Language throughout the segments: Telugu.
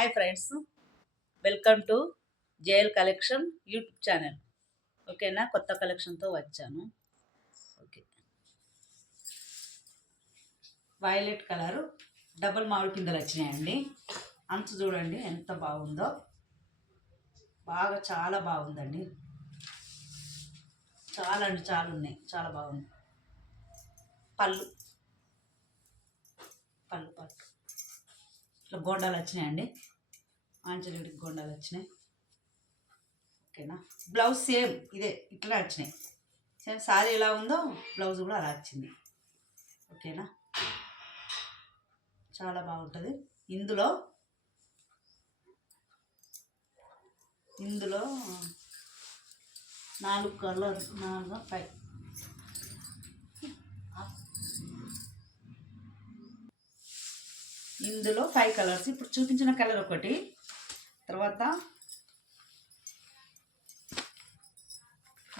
Hi friends, welcome to JL collection YouTube channel. ఓకేనా, కొత్త కలెక్షన్తో వచ్చాను. ఓకే, వైలెట్ కలరు డబల్ మామిడి పిందెలు వచ్చినాయండి. అంచు చూడండి ఎంత బాగుందో, బాగా చాలా బాగుందండి. చాలా అండి, చాలా ఉన్నాయి, చాలా బాగుంది. పళ్ళు పళ్ళు పళ్ళు ఇట్లా గోండాలు వచ్చినాయండి. ఆంజనేయుడికి గోండాలు వచ్చినాయి. ఓకేనా, బ్లౌజ్ సేమ్ ఇదే ఇట్లా వచ్చినాయి. సేమ్ సారీ ఎలా ఉందో బ్లౌజ్ కూడా అలా వచ్చింది. ఓకేనా, చాలా బాగుంటుంది. ఇందులో 4 కలర్ 4 5 ఇందులో 5 కలర్స్. ఇప్పుడు చూపించిన కలర్ ఒకటి, తర్వాత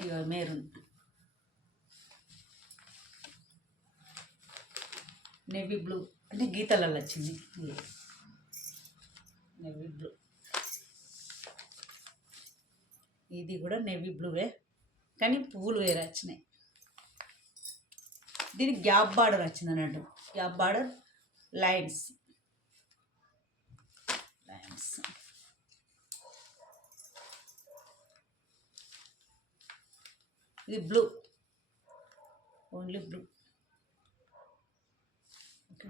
ఇక మెరూన్, నేవీ బ్లూ అంటే గీతలలో వచ్చింది. నేవీ బ్లూ, ఇది కూడా నేవీ బ్లూవే కానీ పువ్వులు వేరే వచ్చినాయి. దీనికి గ్యాప్ బార్డర్ వచ్చింది అన్నట్టు. Gap border lines. ఇది బ్లూ, ఓన్లీ బ్లూ. ఓకే,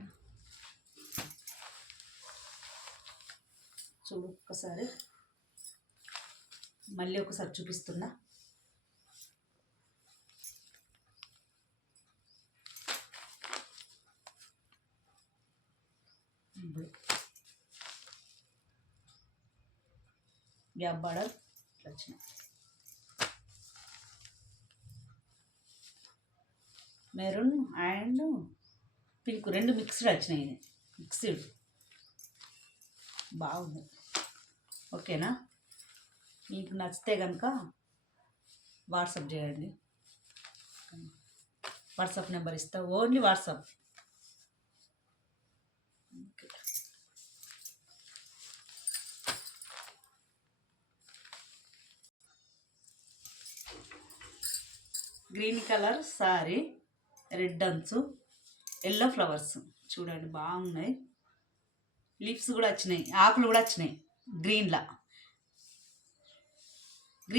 చూడు ఒక్కసారి, మళ్ళీ ఒకసారి చూపిస్తున్నా. బ్లూ గ్యాప్ బార్డర్ వచ్చినాయి. మెరూన్ అండ్ పింక్ రెండు మిక్స్డ్ వచ్చినాయి. మిక్స్డ్ బాగుంది. ఓకేనా, మీకు నచ్చితే కనుక వాట్సాప్ చేయండి. వాట్సాప్ నెంబర్ ఇస్తా, only WhatsApp. Green colour sorry, red అంచు, ఎల్లో ఫ్లవర్స్ చూడండి బాగున్నాయి. లీవ్స్ కూడా వచ్చినాయి, ఆకులు కూడా వచ్చినాయి.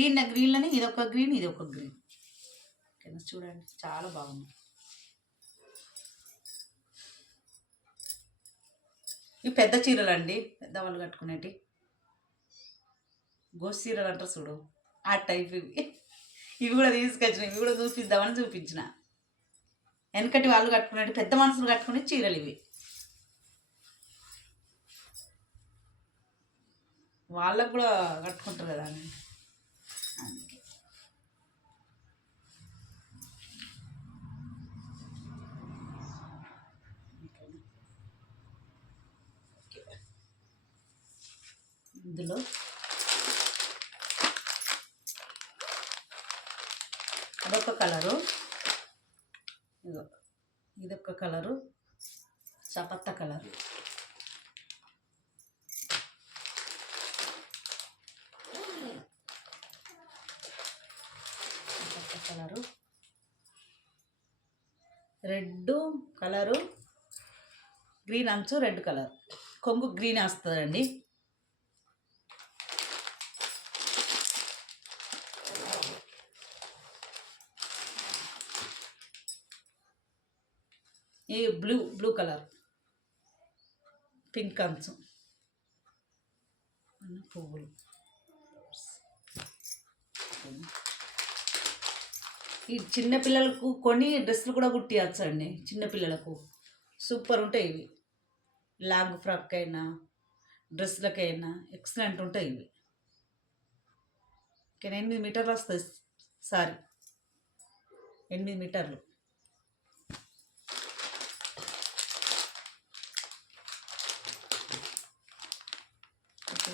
గ్రీన్లోనే ఇదొక గ్రీన్, ఇది ఒక గ్రీన్. ఓకేనా, చూడండి చాలా బాగుంది. ఇవి పెద్ద చీరలు అండి, పెద్దవాళ్ళు కట్టుకునేటి గోస్ చీరలు అంటారు చూడు, ఆ టైప్ ఇవి కూడా తీసుకొచ్చిన, ఇవి కూడా చూపిద్దామని చూపించిన. వెనకటి వాళ్ళు కట్టుకునేటి పెద్ద మనుషులు కట్టుకునే చీరలు ఇవి. వాళ్ళకు కూడా కట్టుకుంటారు కదా అని అందుకే. ఇందులో అదొక కలరు, ఇదొక కలరు, చపత్త colour. Colour red colour, green అంచు, రెడ్ కలర్, కొంగు గ్రీన్ వస్తుందండి. ఈ బ్లూ కలర్, పింక్ అంచు, పువ్వులు. ఈ చిన్నపిల్లలకు కొన్ని డ్రెస్సులు కూడా కుట్టియచ్చు అండి. చిన్నపిల్లలకు సూపర్ ఉంటాయి ఇవి. లాంగ్ ఫ్రాక్ అయినా డ్రెస్సులకైనా ఎక్సలెంట్ ఉంటాయి ఇవి. ఓకే, 8 మీటర్లు వస్తుంది సారీ, 8 మీటర్లు. ఓకే,